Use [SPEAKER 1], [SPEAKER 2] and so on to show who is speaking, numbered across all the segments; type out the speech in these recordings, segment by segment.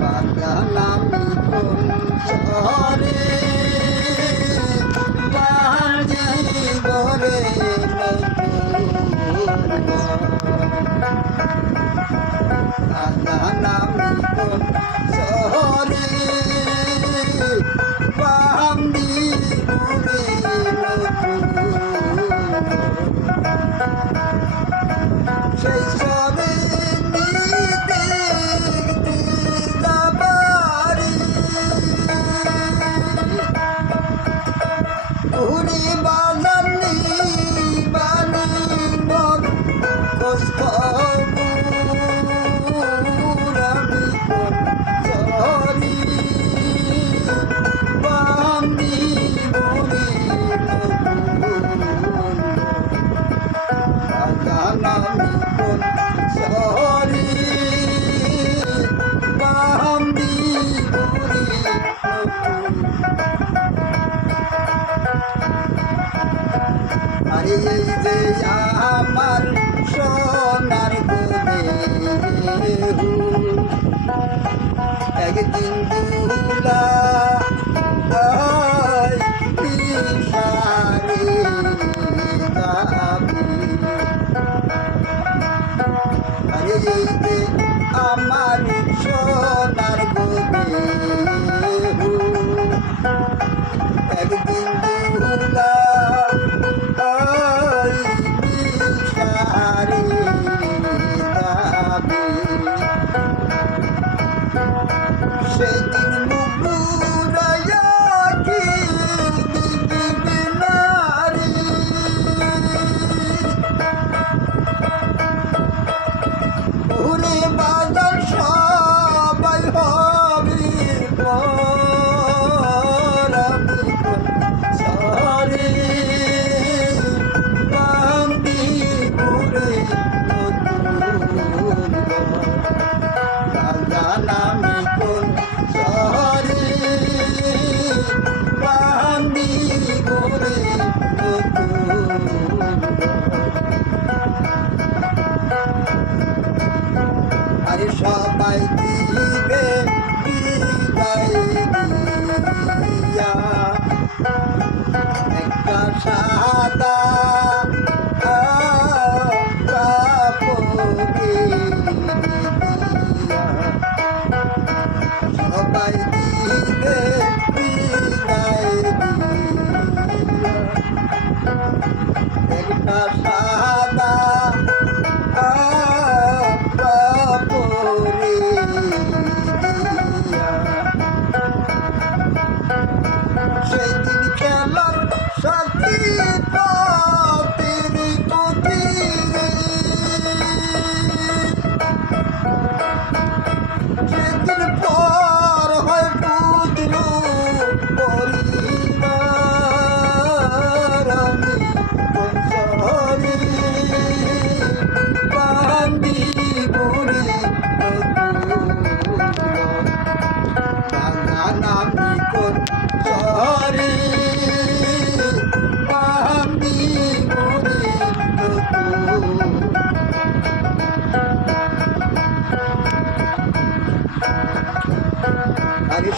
[SPEAKER 1] বাগান আমি কোন একদিন দুলা আমার সোনার সেদিন মুগুরায়া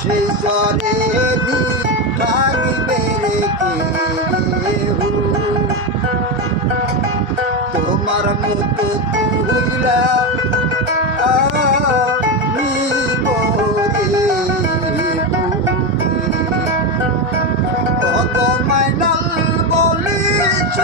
[SPEAKER 1] সে চরে নি থাকবে কেউ তোমার মতো তুইলা আমি মরে কত মাইনাল বলেছ